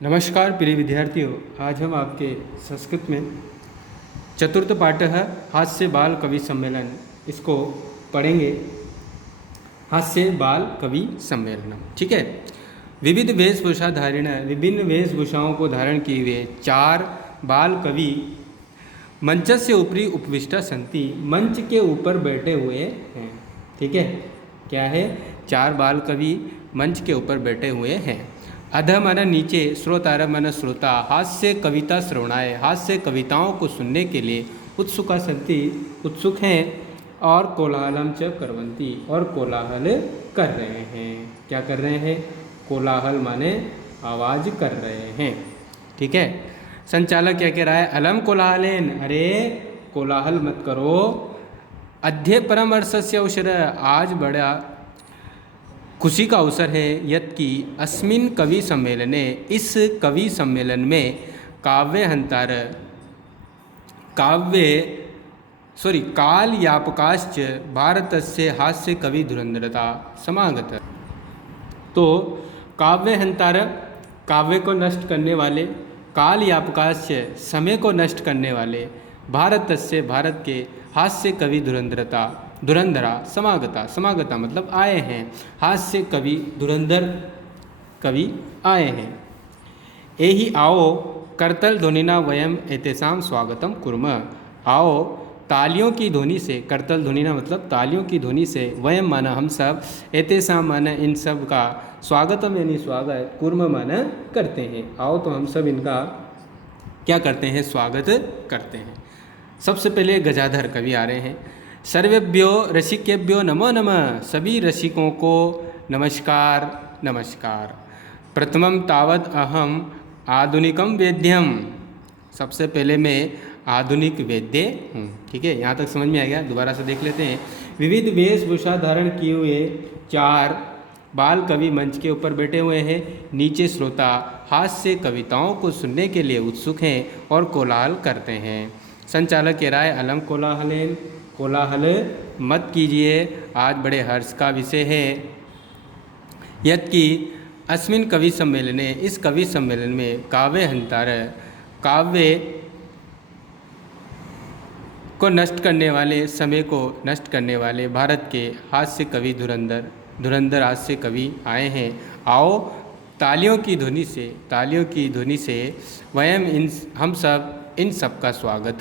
नमस्कार प्रिय विद्यार्थियों, आज हम आपके संस्कृत में चतुर्थ पाठः हास्य बाल कवि सम्मेलन इसको पढ़ेंगे। हास्य बाल कवि सम्मेलनम, ठीक है। विविध वेशभूषा धारण, विभिन्न वेशभूषाओं को धारण किए हुए चार बाल कवि मंच से ऊपरी उपविष्टा संति, मंच के ऊपर बैठे हुए हैं, ठीक है। क्या है? चार बाल कवि मंच के ऊपर बैठे हुए हैं। अध मन नीचे, श्रोतार मन श्रोता, हास्य कविता श्रवणाय, हास्य कविताओं को सुनने के लिए उत्सुका संति, उत्सुक हैं, और कोलाहलम च करवंती, और कोलाहल कर रहे हैं। क्या कर रहे हैं? कोलाहल माने आवाज़ कर रहे हैं, ठीक है। संचालक क्या कह रहा है? अलम कोलाहलेन, अरे कोलाहल मत करो। अद्य परमवर्षस्य अवसर, आज बड़ा खुशी का अवसर है। यत् कि अस्मिन् कवि सम्मेलने, इस कवि सम्मेलन में काव्यहंतार, काल यापकाश्च भारतस्य हास्य कवि धुरंधरता समागत। तो काव्यहंतार, काव्य को नष्ट करने वाले, काल यापकाश्च, समय को नष्ट करने वाले, भारतस्य, भारत के, हास्य कवि धुरंधरता, धुरंधरा समागता, समागता मतलब आए हैं, हास्य कवि धुरंधर कवि आए हैं। एहि आओ करतल ध्वनिना वयम एतेषां स्वागतम कुर्म, आओ तालियों की ध्वनि से, करतल ध्वनिना मतलब तालियों की ध्वनि से, वयम माना हम सब, एतेषां माना इन सब का, स्वागतम यानी स्वागत, कुर्म माना करते हैं। आओ तो हम सब इनका क्या करते हैं? स्वागत करते हैं। सबसे पहले गजाधर कवि आ रहे हैं। सर्वेभ्यो रसिकेभ्यो नमो नमः, सभी रसिकों को नमस्कार नमस्कार। प्रथमम तावद अहम आधुनिकम वेद्यम, सबसे पहले मैं आधुनिक वेद्य हूँ, ठीक है। यहाँ तक समझ में आ गया? दोबारा से देख लेते हैं। विविध वेशभूषा धारण किए हुए चार बाल कवि मंच के ऊपर बैठे हुए हैं। नीचे श्रोता हास्य कविताओं को सुनने के लिए उत्सुक हैं और कोलाहल करते हैं। संचालक कह रहा है अलम कोलाहलेन, कोलाहल मत कीजिए, आज बड़े हर्ष का विषय है। यत् कि अस्मिन् कवि सम्मेलने, इस कवि सम्मेलन में काव्यहंतार, काव्य को नष्ट करने वाले, समय को नष्ट करने वाले भारत के हास्य कवि धुरंधर हास्य कवि आए हैं। आओ तालियों की ध्वनि से, तालियों की ध्वनि से वयम हम सब इन सब का स्वागत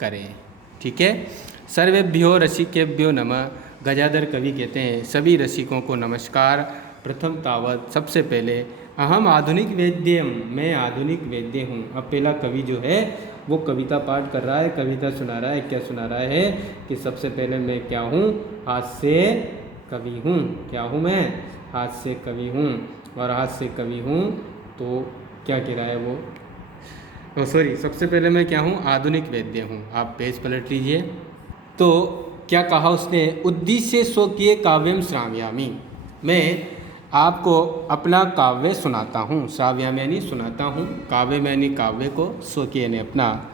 करें, ठीक है। सर्वेभ्यो रसिकेभ्यो नमः, गजाधर कवि कहते हैं सभी रसिकों को नमस्कार। प्रथम तावत, सबसे पहले, अहम आधुनिक वेद्यम, मैं आधुनिक वेद्य हूँ। अब पहला कवि जो है वो कविता पाठ कर रहा है, कविता सुना रहा है। क्या सुना रहा है? कि सबसे पहले मैं क्या हूँ? हास्य कवि हूँ। क्या हूँ मैं? हास्य कवि हूँ। और हास्य कवि हूँ तो क्या कह रहा है वो? सबसे पहले मैं क्या हूँ? आधुनिक वेद्य हूँ। आप पेज पलट लीजिए। तो क्या कहा उसने? उद्देश्य स्वकीय काव्यम श्राव्यामी, मैं आपको अपना काव्य सुनाता हूँ। श्राव्यामी यानी सुनाता हूँ, काव्य में यानी काव्य को, स्वकीय ने अपना,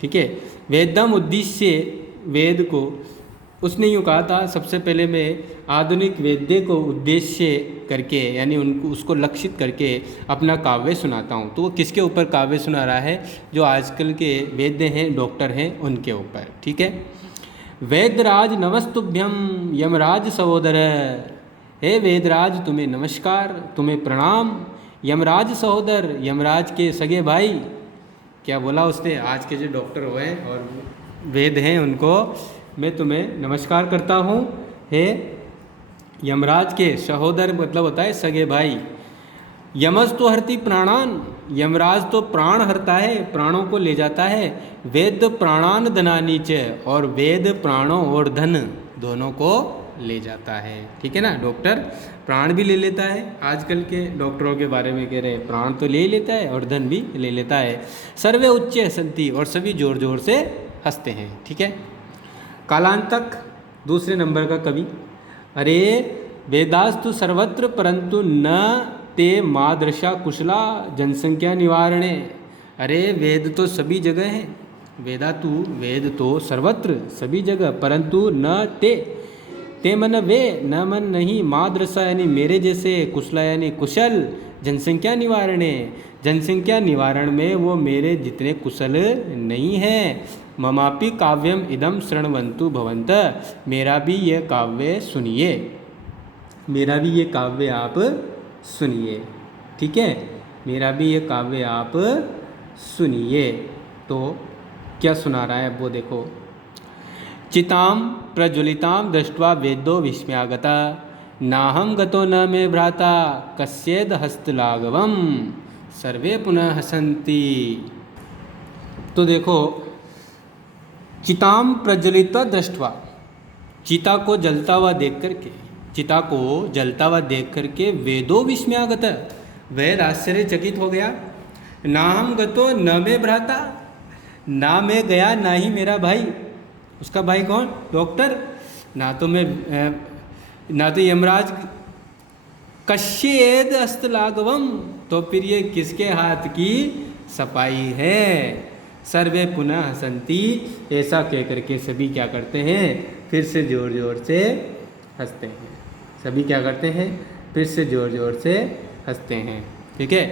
ठीक है। वेदम उद्देश्य, वेद को उसने यूँ कहा था सबसे पहले मैं आधुनिक वेद्य को उद्देश्य करके, यानी उनको, उसको लक्षित करके अपना काव्य सुनाता हूँ। तो वो किसके ऊपर काव्य सुना रहा है? जो आजकल के वेद्य हैं, डॉक्टर हैं, उनके ऊपर, ठीक है। वेदराज नमस्तुभ्यम यमराज सहोदर, हे वेदराज तुम्हें नमस्कार, तुम्हें प्रणाम। यमराज सहोदर, यमराज के सगे भाई। क्या बोला उसने? आज के जो डॉक्टर हुए और वेद हैं उनको मैं तुम्हें नमस्कार करता हूँ। हे यमराज के सहोदर मतलब होता है सगे भाई। यमज तो हरती प्राणान, यमराज तो प्राण हरता है, प्राणों को ले जाता है। वेद प्राणान धनानी च, और वेद प्राणों और धन दोनों को ले जाता है, ठीक है ना। डॉक्टर प्राण भी ले लेता है, आजकल के डॉक्टरों के बारे में कह रहे हैं, प्राण तो ले लेता है और धन भी ले लेता है। सर्वे उच्च संति, और सभी जोर जोर से हंसते हैं, ठीक है। कालांतक दूसरे नंबर का कवि। अरे वेदास्तु सर्वत्र परंतु न ते मादृशा कुशला जनसंख्या निवारणे, अरे वेद तो सभी जगह हैं, वेद तो सर्वत्र सभी जगह, परंतु न ते ते मन वे न मन नहीं माद्रसा यानी मेरे जैसे, कुशला यानी कुशल, जनसंख्या निवारणे, जनसंख्या निवारण में वो मेरे जितने कुशल नहीं हैं। ममापि काव्यम इदम शृण्वन्तु भवन्त, मेरा भी ये काव्य सुनिए, मेरा भी ये काव्य आप सुनिए, ठीक है, मेरा भी ये काव्य आप सुनिए। तो क्या सुना रहा है वो देखो। चिताम प्रज्वलिताम दृष्ट्वा वेदो विस्मयागता, नाहम गतो न मे भ्राता कस्येद हस्तलाघवम, सर्वे पुनः हसन्ति। तो देखो, चिताम प्रज्वलिता दृष्ट्वा, चिता को जलता हुआ देख करके, चिता को जलता हुआ देख करके वेदो विस्मयागत, वेद आश्चर्यचकित हो गया। नाहम गतो न मे भ्राता, ना मैं गया ना ही मेरा भाई, उसका भाई कौन, डॉक्टर, ना तो मैं ना तो यमराज, कश्येद हस्तलाघवम, तो फिर ये किसके हाथ की सफाई है। सर्वे पुनः हसन्ति, ऐसा कह करके सभी क्या करते हैं, फिर से जोर जोर से हंसते हैं। सभी क्या करते हैं, फिर से जोर जोर से हंसते हैं, ठीक है।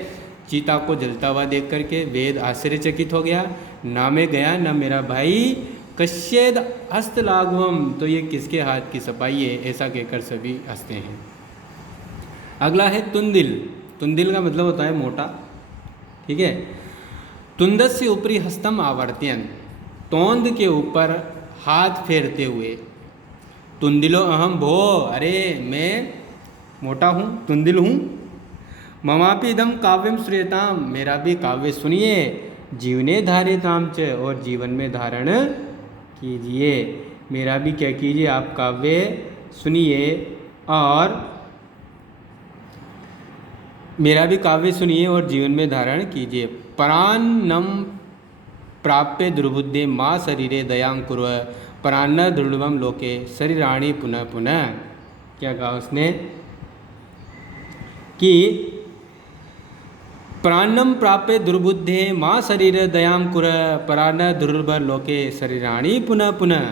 चीता को जलता हुआ देख करके वेद आश्चर्यचकित हो गया, ना मैं गया ना मेरा भाई, कश्येद हस्तलाघवम, तो ये किसके हाथ की सफाई है, ऐसा कहकर सभी हंसते हैं। अगला है तुंदिल। तुंदिल का मतलब होता है मोटा, ठीक है। तुंदस्य ऊपरी हस्तम आवर्त्यन, तोंद के ऊपर हाथ फेरते हुए। तुंदिलो अहम भो, अरे मैं मोटा हूँ, तुंदिल हूँ। ममापि इदम काव्यम श्रूयताम, मेरा भी काव्य सुनिए। जीवने धार्यताम च, और जीवन में धारण कीजिए। मेरा भी क्या कीजिए, आप काव्य सुनिए और मेरा भी काव्य सुनिए और जीवन में धारण कीजिए। परान्नम प्राप्य दुर्बुद्धे माँ शरीरे दयां कुर्व, परान्न दुर्लभम लोके शरीराणि पुनः पुनः। क्या कहा उसने कि प्राणम प्राप्य दुर्बुद्धे माँ शरीर दयां कुर, परान्न दुर्लभ लोके शरीराणि पुनः पुनः।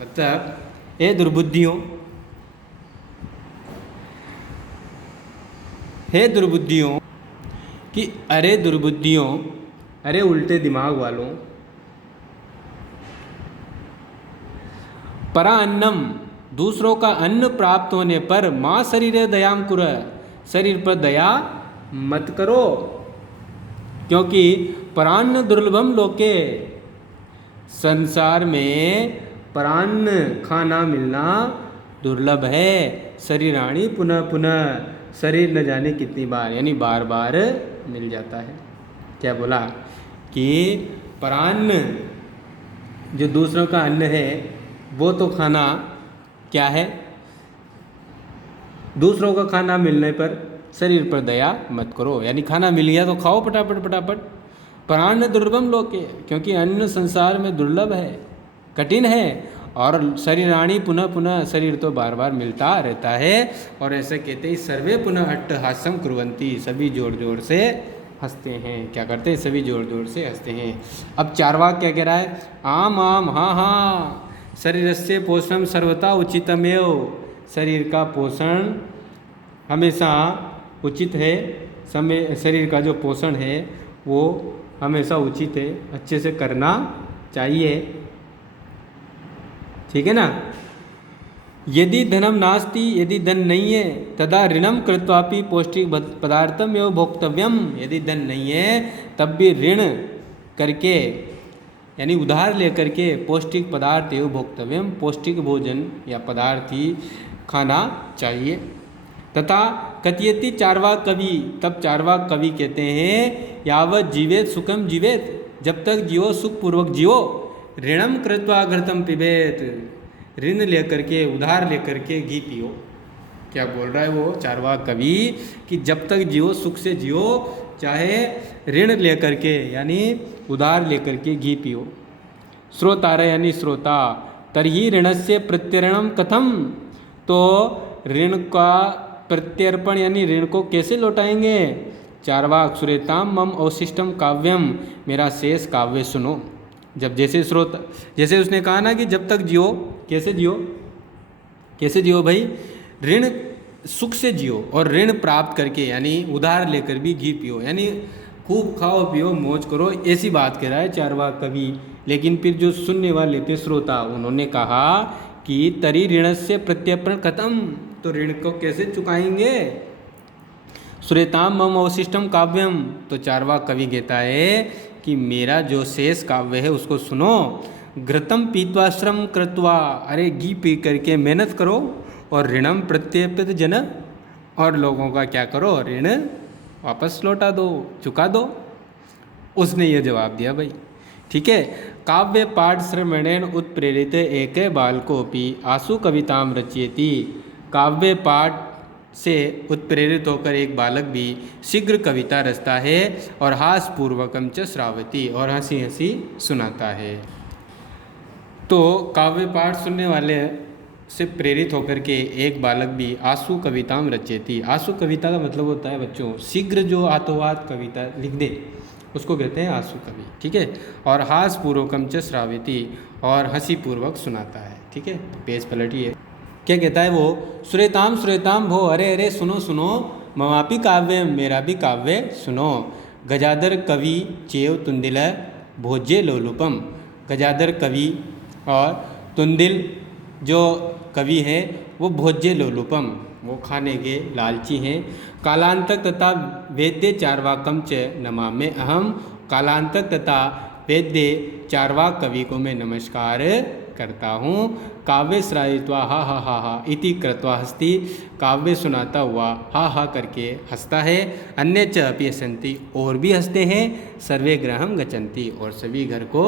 मतलब हे दुर्बुद्धियों, हे दुर्बुद्धियों, कि अरे दुर्बुद्धियों, अरे उल्टे दिमाग वालों, परा अन्नम, दूसरों का अन्न प्राप्त होने पर माँ शरीर दयां कुर, शरीर पर दया मत करो, क्योंकि परान्न दुर्लभम लोके, संसार में परान्न खाना मिलना दुर्लभ है। शरीराणि पुनः पुनः, शरीर न जाने कितनी बार, यानी बार बार मिल जाता है। क्या बोला कि परान्न जो दूसरों का अन्न है वो तो खाना क्या है, दूसरों का खाना मिलने पर शरीर पर दया मत करो, यानी खाना मिल गया तो खाओ फटाफट फटाफट। प्राण दुर्लभम लोके, क्योंकि अन्न संसार में दुर्लभ है, कठिन है, और शरीराणि पुनः पुनः, शरीर तो बार बार मिलता रहता है। और ऐसे कहते ही सर्वे पुनः अट्टहास्यम कुर्वन्ति, सभी जोर जोर से हंसते हैं। क्या करते हैं, सभी जोर जोर से हंसते हैं। अब चारवाक क्या कह रहा है, आम आम हाँ हाँ, शरीरस्य पोषणम सर्वथा उचितमेव, शरीर का पोषण हमेशा उचित है, समय शरीर का जो पोषण है वो हमेशा उचित है, अच्छे से करना चाहिए, ठीक है ना। यदि धनम नास्ति, यदि धन नहीं है, तदा ऋणम कृत्वापि पौष्टिक पदार्थम एवं भोक्तव्यम, यदि धन नहीं है तब भी ऋण करके यानी उधार लेकर के पौष्टिक पदार्थ एवं भोक्तव्यम, पौष्टिक भोजन या पदार्थ ही खाना चाहिए। तथा कथयति चारवाक कवि, तब चारवाक कवि कहते हैं यावत जीवेत सुखम जीवेत, जब तक जियो सुख पूर्वक जियो। ऋणम कृत्वा घृतम पिबेत, ऋण लेकर के उधार लेकर के घी पियो। क्या बोल रहा है वो चारवाक कवि कि जब तक जियो सुख से जियो, चाहे ऋण लेकर के यानी उधार लेकर के घी पियो। श्रोतार यानी श्रोता, तरही ऋणस्य प्रत्यर्पणम कथम, तो ऋण का प्रत्यर्पण यानी ऋण को कैसे लौटाएंगे। चारवाक सुरेताम मम अवशिष्टम काव्यम, मेरा शेष काव्य सुनो। जब जैसे उसने कहा ना कि जब तक जियो, कैसे जियो, कैसे जियो भाई? ऋण सुख से जियो और ऋण प्राप्त करके यानी उधार लेकर भी घी पियो, यानी खूब खाओ पियो मौज करो, ऐसी बात कह रहा है चारवाक कवि। लेकिन फिर जो सुनने वाले थे श्रोता, उन्होंने कहा कि तरी ऋण से प्रत्यर्पण खत्म, तो ऋण को कैसे चुकाएंगे? श्रेताम मम अवशिष्टम काव्यम, तो चारवाक कवि कहता है कि मेरा जो शेष काव्य है उसको सुनो। घृतम पीत्वा श्रम कृत्वा, अरे घी पी करके मेहनत करो, और ऋणम प्रत्यर्पित जन, और लोगों का क्या करो? ऋण वापस लौटा दो, चुका दो। उसने ये जवाब दिया भाई, ठीक है। काव्य पाठ श्रवणेन उत्प्रेरित एक बालकोपि आसु कविताम रचयति, काव्य पाठ से उत्प्रेरित होकर एक बालक भी शीघ्र कविता रचता है, और हासपूर्वकम च श्रावती, और हंसी हंसी सुनाता है। तो काव्य पाठ सुनने वाले से प्रेरित होकर के एक बालक भी आसु कविताम रचयति, आसु कविता का मतलब होता है बच्चों शीघ्र जो हाथों-हाथ कविता लिख दे, उसको कहते हैं आसु कवि, ठीक है। और हासपूर्वकम च श्रावती, और हंसी पूर्वक सुनाता है, ठीक है। पेज पलटिए, क्या कहता है वो? श्रेताम श्रेताम भो, अरे अरे सुनो सुनो, ममापि काव्य, मेरा भी काव्य सुनो। गजाधर कवि चेव तुंदिल भोज्य लोलुपम, गजाधर कवि और तुंदिल जो कवि हैं वो भोज्य लोलुपम, वो खाने के लालची हैं। कालांतक तथा वेद्य चारवाकम च नमामि अहम, कालांतक तथा वेद्य चारवाक कवि को मैं नमस्कार करता हूँ। काव्य श्रावित्वा हा हा हा हा इति कृत्वा हस्ति, काव्य सुनाता हुआ हा हा करके हंसता है। अन्य च अपि हसन्ति, और भी हंसते हैं। सर्वे गृहं गच्छन्ति, और सभी घर को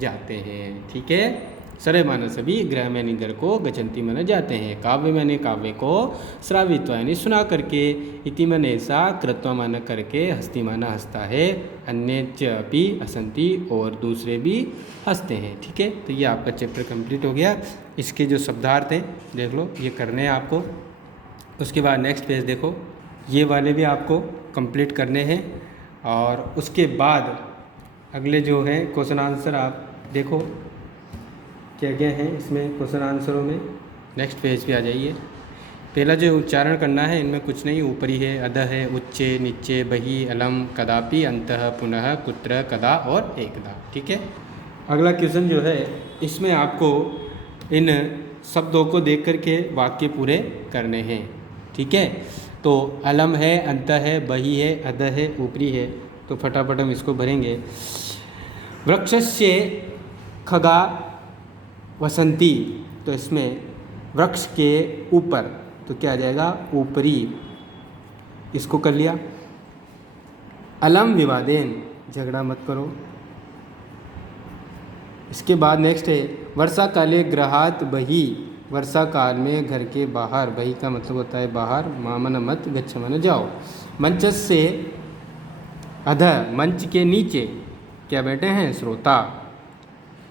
जाते हैं, ठीक है। सर्वे माने सभी, गृह में घर को, गच्छन्ति माने जाते हैं। काव्य माने काव्य को, श्रावित्वा यानी सुना करके, इति माने ऐसा, कृत्वा माने करके, हस्ति माना हंसता है। अन्य च अपि हसन्ति, और दूसरे भी हंसते हैं, ठीक है। तो ये आपका चैप्टर कंप्लीट हो गया। इसके जो शब्दार्थ हैं देख लो, ये करने हैं आपको। उसके बाद नेक्स्ट पेज देखो, ये वाले भी आपको कंप्लीट करने हैं। और उसके बाद अगले जो हैं क्वेश्चन आंसर आप देखो क्या क्या है इसमें क्वेश्चन आंसरों में। नेक्स्ट पेज पे आ जाइए। पहला जो उच्चारण करना है इनमें कुछ नहीं, ऊपरी है, अधः है, उच्चे, नीचे, बही, अलम, कदापि, अंतः, पुनः, कुत्र, कदा और एकदा, ठीक है। अगला क्वेश्चन जो है इसमें आपको इन शब्दों को देख करके वाक्य पूरे करने हैं, ठीक है। तो अलम है, अंतः है, बही है, अधः है, ऊपरी है, तो फटाफट हम इसको भरेंगे। वृक्षस्य खगा वसंती, तो इसमें वृक्ष के ऊपर, तो क्या आ जाएगा? ऊपरी, इसको कर लिया। अलम विवादेन, झगड़ा मत करो। इसके बाद नेक्स्ट है वर्षा काले गृहात बही, वर्षा काल में घर के बाहर, बही का मतलब होता है बाहर, मामन मत, गच्छ मन जाओ। मंचस्य अधः, मंच के नीचे क्या बैठे हैं? श्रोता,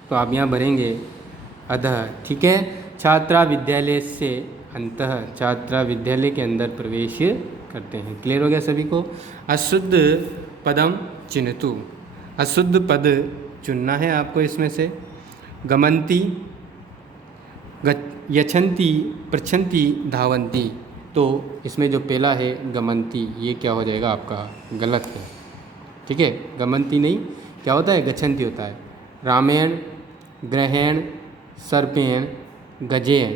तो आप यहाँ भरेंगे अधः, ठीक है। छात्रा विद्यालय से अंतः, छात्रा विद्यालय के अंदर प्रवेश करते हैं। क्लियर हो गया सभी को? अशुद्ध पदम चिन्हतु, अशुद्ध पद चुनना है आपको इसमें से। गमंती, यछंती, पृछंती, धावंती, तो इसमें जो पहला है गमंती, ये क्या हो जाएगा आपका? गलत है, ठीक है। गमंती नहीं, क्या होता है? गच्छन्ति होता है। रामेण, ग्रहेण, सर्पेण, गजेन,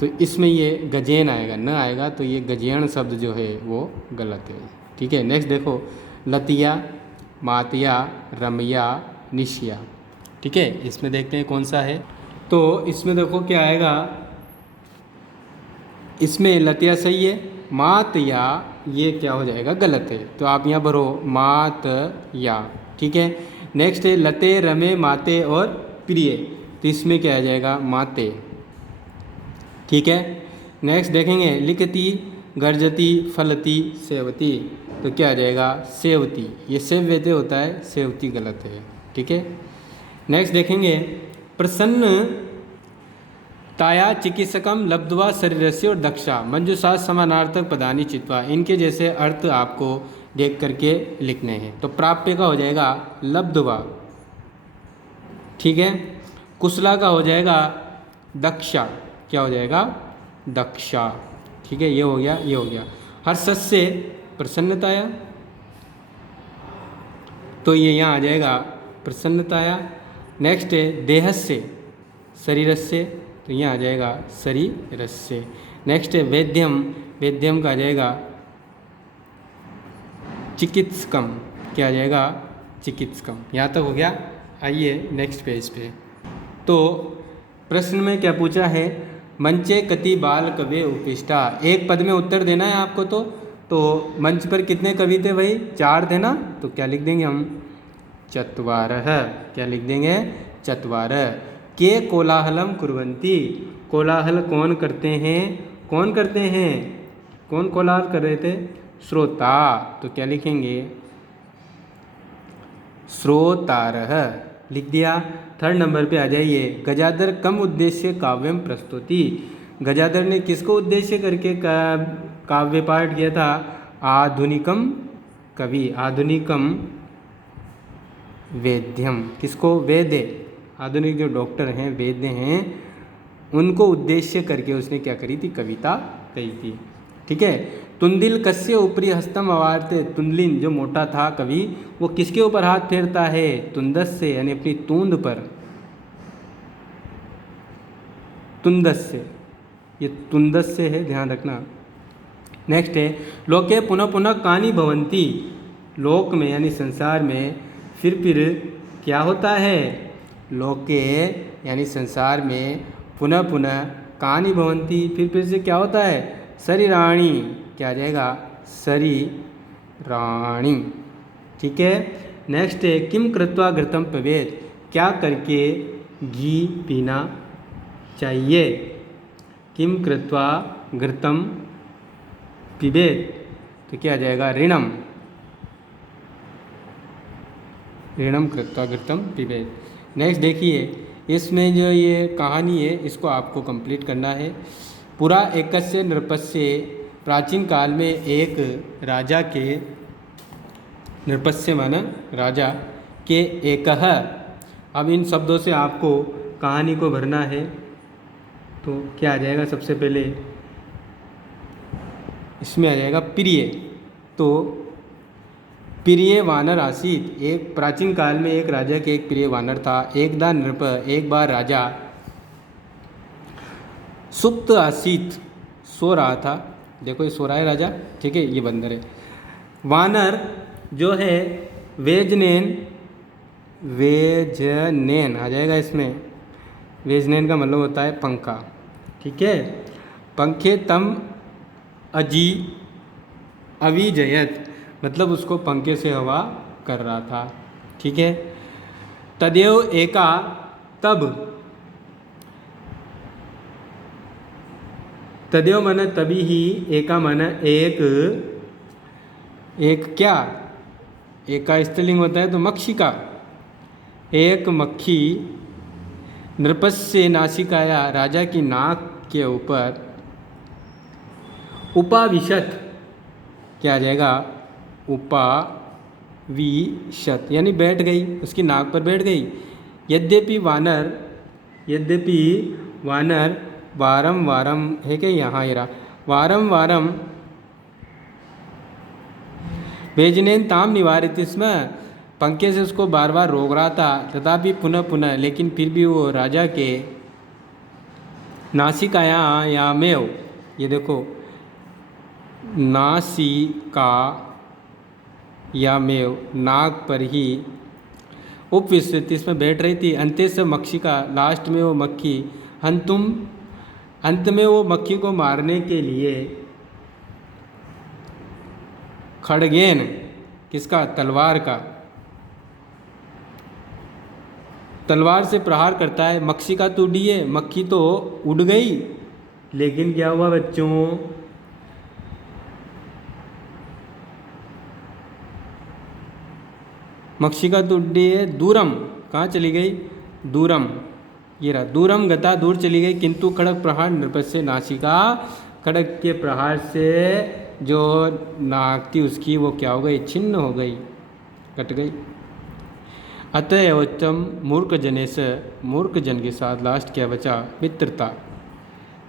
तो इसमें ये गजेन आएगा, न आएगा तो ये गजेण शब्द जो है वो गलत है, ठीक है। नेक्स्ट देखो, लतिया, मातिया, रमिया, निशिया, ठीक है। इसमें देखते हैं कौन सा है। तो इसमें देखो क्या आएगा, इसमें लतिया सही है, मात या ये क्या हो जाएगा? गलत है। तो आप यहाँ भरो मात या, ठीक है। नेक्स्ट है लते, रमे, माते और प्रिय, तो इसमें क्या आ जाएगा? माते, ठीक है। नेक्स्ट देखेंगे लिखती, गर्जती, फलती, सेवती, तो क्या आ जाएगा? सेवती, ये सेव्यते होता है, सेवती गलत है, ठीक है। नेक्स्ट देखेंगे प्रसन्न ताया चिकित्सकम लब्ध्वा शरीरस्य और दक्षा मंजुषा समानार्थक पदानी चित्वा, इनके जैसे अर्थ आपको देख करके लिखने हैं। तो प्राप्य का हो जाएगा लब्ध्वा, ठीक है। कुशला का हो जाएगा दक्षा, क्या हो जाएगा, दक्षा। ठीक है, ये हो गया, ये हो गया। हर्षस्य से प्रसन्नताया, तो ये यहाँ आ जाएगा प्रसन्नताया। नेक्स्ट है देहस्य शरीरस्य, तो यहाँ आ जाएगा शरीरस्य। नेक्स्ट है वैद्यम, वैद्यम का आ जाएगा चिकित्सकम, क्या आ जाएगा, चिकित्सकम। यहाँ तक हो गया। आइए नेक्स्ट पेज पे। तो प्रश्न में क्या पूछा है, मंचे कति बाल कवि उपविष्टा, एक पद में उत्तर देना है आपको। तो मंच पर कितने कवि थे भाई, 4 थे ना, तो क्या लिख देंगे हम, चत्वारः, क्या लिख देंगे, चत्वारः। के कोलाहलम कुर्वन्ति, कोलाहल कौन करते हैं, कौन करते हैं, कौन कोलाहल कर रहे थे, श्रोता, तो क्या लिखेंगे, श्रोतारः, लिख दिया। थर्ड नंबर पे आ जाइए, गजाधर कम उद्देश्य काव्यम प्रस्तुति, गजाधर ने किसको उद्देश्य करके काव्य पाठ किया था, आधुनिकम कवि, आधुनिकम वैद्यम, किसको, वैद्य, आधुनिक जो डॉक्टर हैं, वैद्य हैं, उनको उद्देश्य करके उसने क्या करी थी, कविता कही थी। ठीक है। तुंदिल कस्य ऊपरी हस्तम अवार्ते, तुंदलिन जो मोटा था कवि, वो किसके ऊपर हाथ फेरता है, तुंदस से, यानी अपनी तूंद पर, तुंदस से, ये तुंदस से है, ध्यान रखना। नेक्स्ट है लोके पुनः पुनः कानि भवंती, लोक में यानी संसार में फिर क्या होता है, लोके यानी संसार में पुनः पुनः कानि भवंती, फिर से क्या होता है, शरीराणी, क्या आ जाएगा, शरीराणी। ठीक है। नेक्स्ट है किम कृत्वा घृतम पिबेत, क्या करके घी पीना चाहिए, किम कृत्वा घृतम पिबेत, तो क्या आ जाएगा, ऋणम, ऋणम कृत्वा घृतम पिबेत। नेक्स्ट देखिए, इसमें जो ये कहानी है इसको आपको कंप्लीट करना है। पुरा एकस्य नृपस्य, प्राचीन काल में एक राजा के, नृपस्य माना राजा के, एकह, अब इन शब्दों से आपको कहानी को भरना है। तो क्या आ जाएगा, सबसे पहले इसमें आ जाएगा प्रिय, तो प्रिय वानर आसीत, एक प्राचीन काल में एक राजा के एक प्रिय वानर था। एकदा नृप, एक बार राजा सुप्त आसीत, सो रहा था, देखो ये सो रहा है राजा, ठीक है, ये बंदर है। वानर जो है वेजनेन, वेजनेन आ जाएगा इसमें, वेजनेन का मतलब होता है पंखा, ठीक है। पंखे तम अजी अविजयत, मतलब उसको पंखे से हवा कर रहा था, ठीक है। तदेव एका, तब, तदेव मन तभी ही, एका मन एक, एक क्या, एक का स्त्रीलिंग होता है तो मक्षी का, एक मक्खी नृपस्य नासिकाया, राजा की नाक के ऊपर, उपाविशत, क्या आ जाएगा, उपाविशत यानी बैठ गई, उसकी नाक पर बैठ गई। यद्यपि वानर, यद्यपि वानर वारम वारम है क्या, यहाँ ये रहा, वारम वारम भेजनेन ताम निवारित, इसमें पंखे से उसको बार बार रोक रहा था, तथापि पुनः पुनः, लेकिन फिर भी वो राजा के नासिकायामेव, ये देखो नासिका या मेव, नाक पर ही, उपविष्ट, इसमें बैठ रही थी। अंत्य से मक्षी का, लास्ट में वो मक्खी, हंतुम, अंत में वो मक्खी को मारने के लिए, खड़गेन, किसका, तलवार का, तलवार से प्रहार करता है। मक्षी का तो उड़िए, मक्खी तो उड़ गई, लेकिन क्या हुआ बच्चों, मक्षी का तो उड्डी है, दूरम, कहाँ चली गई, दूरम, ये रहा, दूरम गता, दूर चली गई, किंतु खड़ग प्रहार नृपस्य नासिका, खड़ग के प्रहार से जो नाक थी उसकी वो क्या हो गई, छिन्न हो गई, कट गई। अतएवचम मूर्ख जने से, मूर्ख जन के साथ लास्ट क्या बचा, मित्रता,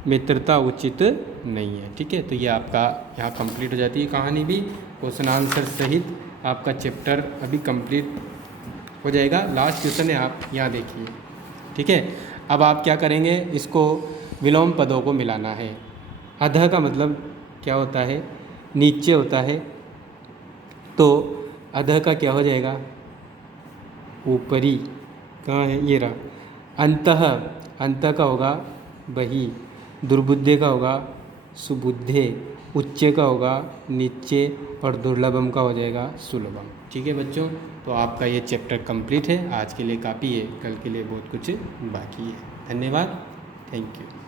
मित्रता उचित नहीं है। ठीक है, तो ये आपका यहाँ कंप्लीट हो जाती है कहानी भी, क्वेश्चन आंसर सहित आपका चैप्टर अभी कंप्लीट हो जाएगा। लास्ट क्वेश्चन है, आप यहाँ देखिए। ठीक है, अब आप क्या करेंगे, इसको विलोम पदों को मिलाना है। अधः का मतलब क्या होता है, नीचे होता है, तो अधः का क्या हो जाएगा, ऊपरी। कहाँ है, ये रहा। अंतः, अंतः का होगा बही, दुर्बुद्धे का होगा सुबुद्धे, उच्च का होगा नीचे, और दुर्लभम का हो जाएगा सुलभम। ठीक है बच्चों, तो आपका ये चैप्टर कंप्लीट है। आज के लिए काफ़ी है, कल के लिए बहुत कुछ बाकी है। धन्यवाद, थैंक यू।